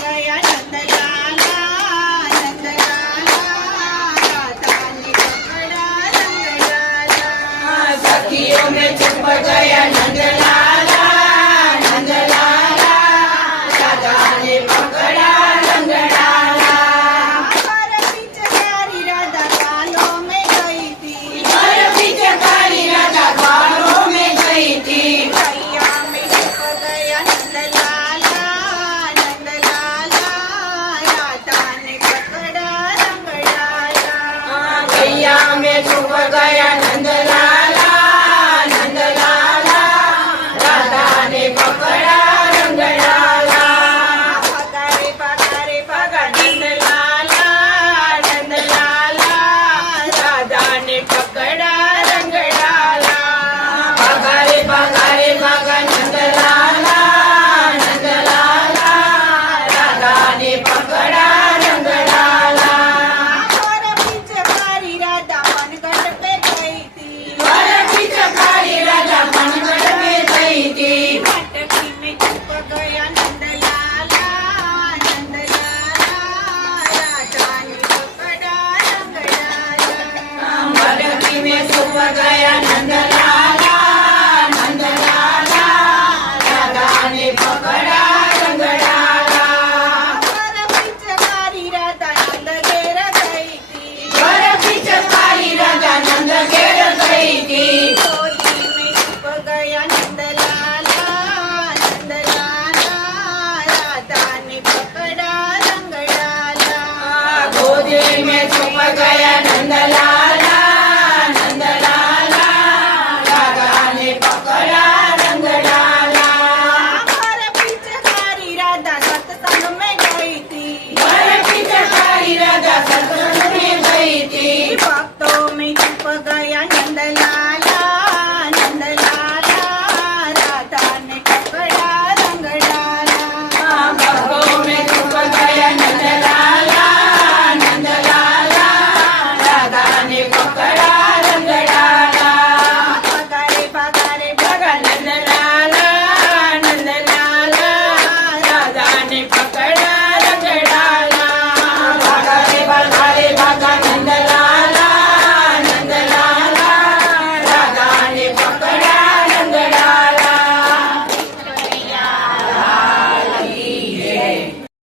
गया नंदलाला नंदलाला राधा ने पकड़ा रंगलाला सखियों में छुप गया नंदलाला नंदलाला राधा ने पकड़ा रंगलाला पर पिचकारी राधा कालों में गई थी पर पिचकारी राधा कालों में गई थी गैया में छुप गया नंदलाला नंदलाला राधा ने पकड़ा रंगलाला गैया में छुप गया नंदलाला नंदलाला राधा ने पकड़ा रंगलाला पगारे पगारे पगा नंदलाला नंदलाला राधा ने पकड़ा रंगलाला पगारे पगारे पगा नंदलाला नंदलाला राधा ने पकड़ा रंगलाला और पिचकारी राधा मनगढ़ पे गई थी पर पिचकारी राधा मनगढ़ में गई थी मटकी में छुप गया नंदलाला नंदलाला राधा ने पकड़ा रंगलाला मटकी में छुप गया नंदलाला नंदलाला राधा ने पकड़ा रंगलाला और पिचकारी राधा नंद घेर गई थी पर पिचकारी राधा नंद घेर गई थी गोदी में छुप गया नंदलाला नंदलाला राधा ने पकड़ा रंगलाला गोदी में छुप गया